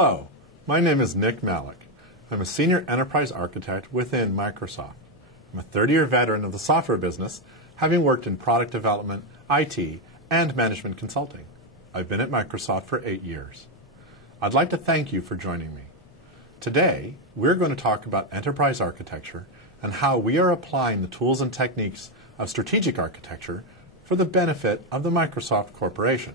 Hello, my name is Nick Malik. I'm a senior enterprise architect within Microsoft. I'm a 30-year veteran of the software business, having worked in product development, IT, and management consulting. I've been at Microsoft for 8 years. I'd like to thank you for joining me. Today, we're going to talk about enterprise architecture and how we are applying the tools and techniques of strategic architecture for the benefit of the Microsoft Corporation.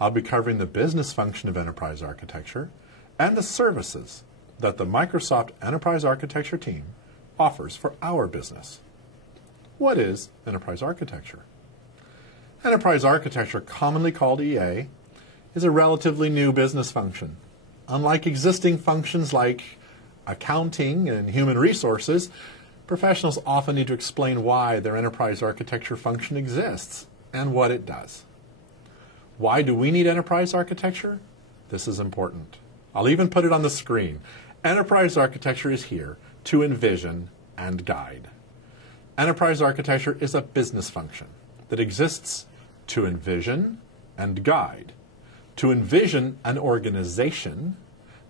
I'll be covering the business function of enterprise architecture and the services that the Microsoft Enterprise Architecture team offers for our business. What is enterprise architecture? Enterprise architecture, commonly called EA, is a relatively new business function. Unlike existing functions like accounting and human resources, professionals often need to explain why their enterprise architecture function exists and what it does. Why do we need enterprise architecture? This is important. I'll even put it on the screen. Enterprise architecture is here to envision and guide. Enterprise architecture is a business function that exists to envision and guide. To envision an organization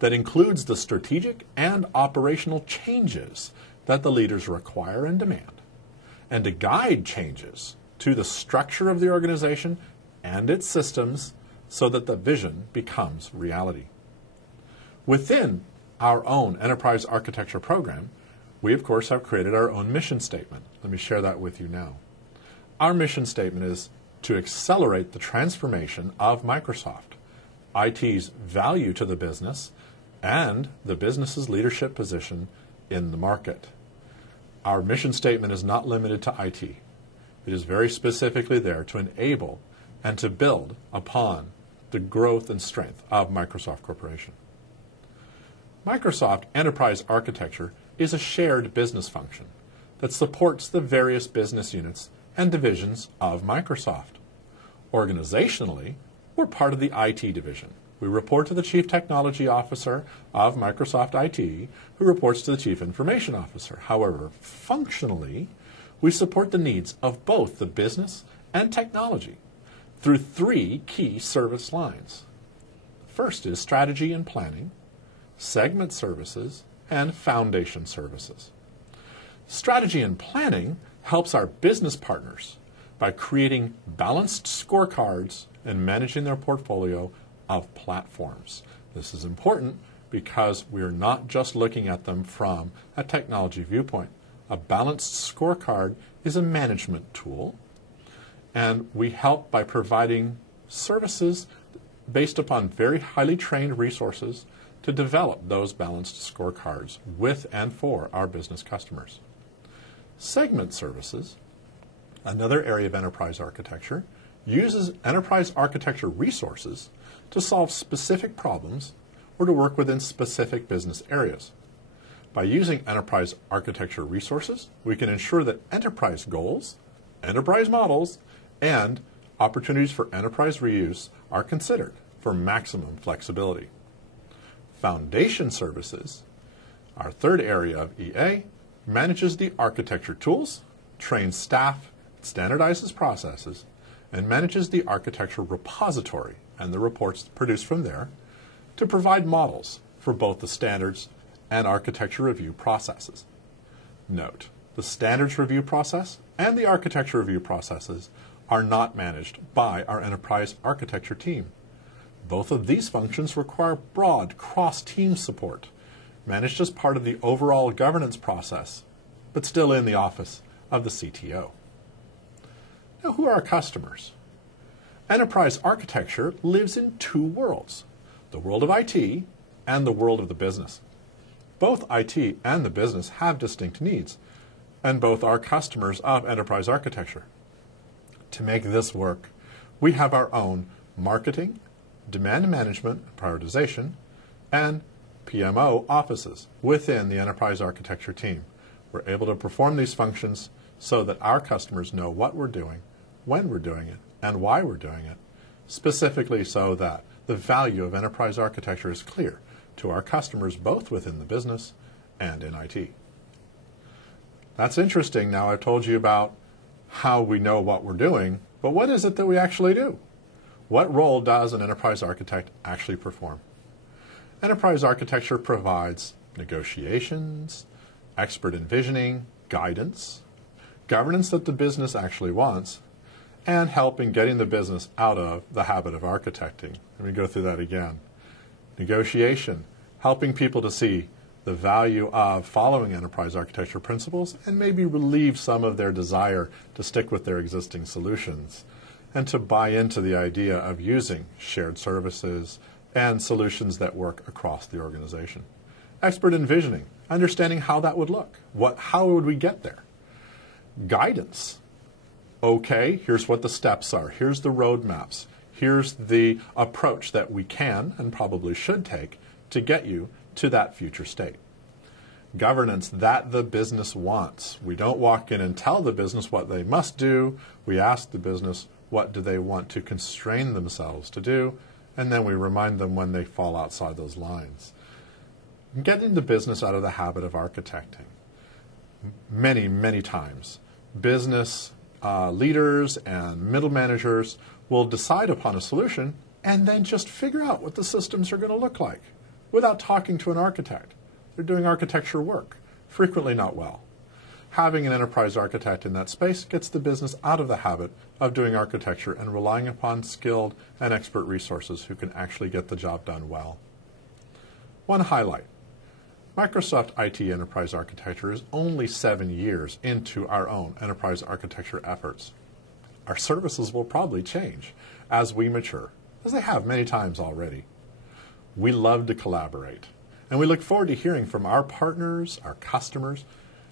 that includes the strategic and operational changes that the leaders require and demand, and to guide changes to the structure of the organization and its systems so that the vision becomes reality. Within our own enterprise architecture program, we of course have created our own mission statement. Let me share that with you now. Our mission statement is to accelerate the transformation of Microsoft, IT's value to the business, and the business's leadership position in the market. Our mission statement is not limited to IT. It is very specifically there to enable and to build upon the growth and strength of Microsoft Corporation. Microsoft Enterprise Architecture is a shared business function that supports the various business units and divisions of Microsoft. Organizationally, we're part of the IT division. We report to the Chief Technology Officer of Microsoft IT, who reports to the Chief Information Officer. However, functionally, we support the needs of both the business and technology through 3 key service lines. First is strategy and planning, segment services, and foundation services. Strategy and planning helps our business partners by creating balanced scorecards and managing their portfolio of platforms. This is important because we're not just looking at them from a technology viewpoint. A balanced scorecard is a management tool, and we help by providing services based upon very highly trained resources to develop those balanced scorecards with and for our business customers. Segment services, another area of enterprise architecture, uses enterprise architecture resources to solve specific problems or to work within specific business areas. By using enterprise architecture resources, we can ensure that enterprise goals, enterprise models, and opportunities for enterprise reuse are considered for maximum flexibility. Foundation services, our third area of EA, manages the architecture tools, trains staff, standardizes processes, and manages the architecture repository and the reports produced from there to provide models for both the standards and architecture review processes. Note, the standards review process and the architecture review processes are not managed by our enterprise architecture team. Both of these functions require broad cross-team support, managed as part of the overall governance process, but still in the office of the CTO. Now, who are our customers? Enterprise architecture lives in 2 worlds, the world of IT and the world of the business. Both IT and the business have distinct needs, and both are customers of enterprise architecture. To make this work, we have our own marketing, demand management, prioritization, and PMO offices within the enterprise architecture team. We're able to perform these functions so that our customers know what we're doing, when we're doing it, and why we're doing it, specifically so that the value of enterprise architecture is clear to our customers both within the business and in IT. That's interesting. Now I've told you about how we know what we're doing, but what is it that we actually do? What role does an enterprise architect actually perform? Enterprise architecture provides negotiations, expert envisioning, guidance, governance that the business actually wants, and help in getting the business out of the habit of architecting. Let me go through that again. Negotiation, helping people to see the value of following enterprise architecture principles and maybe relieve some of their desire to stick with their existing solutions and to buy into the idea of using shared services and solutions that work across the organization. Expert envisioning, understanding how that would look. How would we get there? Guidance. Okay, here's what the steps are. Here's the roadmaps. Here's the approach that we can and probably should take to get you to that future state. Governance that the business wants. We don't walk in and tell the business what they must do. We ask the business what do they want to constrain themselves to do, and then we remind them when they fall outside those lines. Getting the business out of the habit of architecting. Many, many times, business leaders and middle managers will decide upon a solution and then just figure out what the systems are going to look like without talking to an architect. They're doing architecture work, frequently not well. Having an enterprise architect in that space gets the business out of the habit of doing architecture and relying upon skilled and expert resources who can actually get the job done well. One highlight. Microsoft IT Enterprise Architecture is only 7 years into our own enterprise architecture efforts. Our services will probably change as we mature, as they have many times already. We love to collaborate, and we look forward to hearing from our partners, our customers,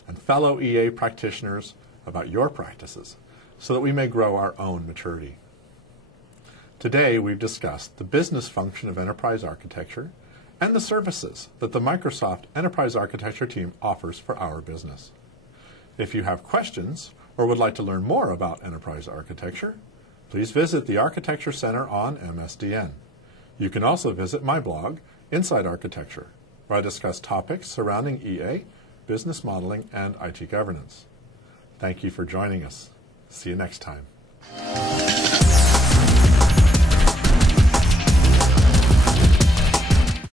and fellow EA practitioners about your practices so that we may grow our own maturity. Today, we've discussed the business function of enterprise architecture and the services that the Microsoft Enterprise Architecture team offers for our business. If you have questions or would like to learn more about enterprise architecture, please visit the Architecture Center on MSDN. You can also visit my blog, Inside Architecture, where I discuss topics surrounding EA, business modeling, and IT governance. Thank you for joining us. See you next time.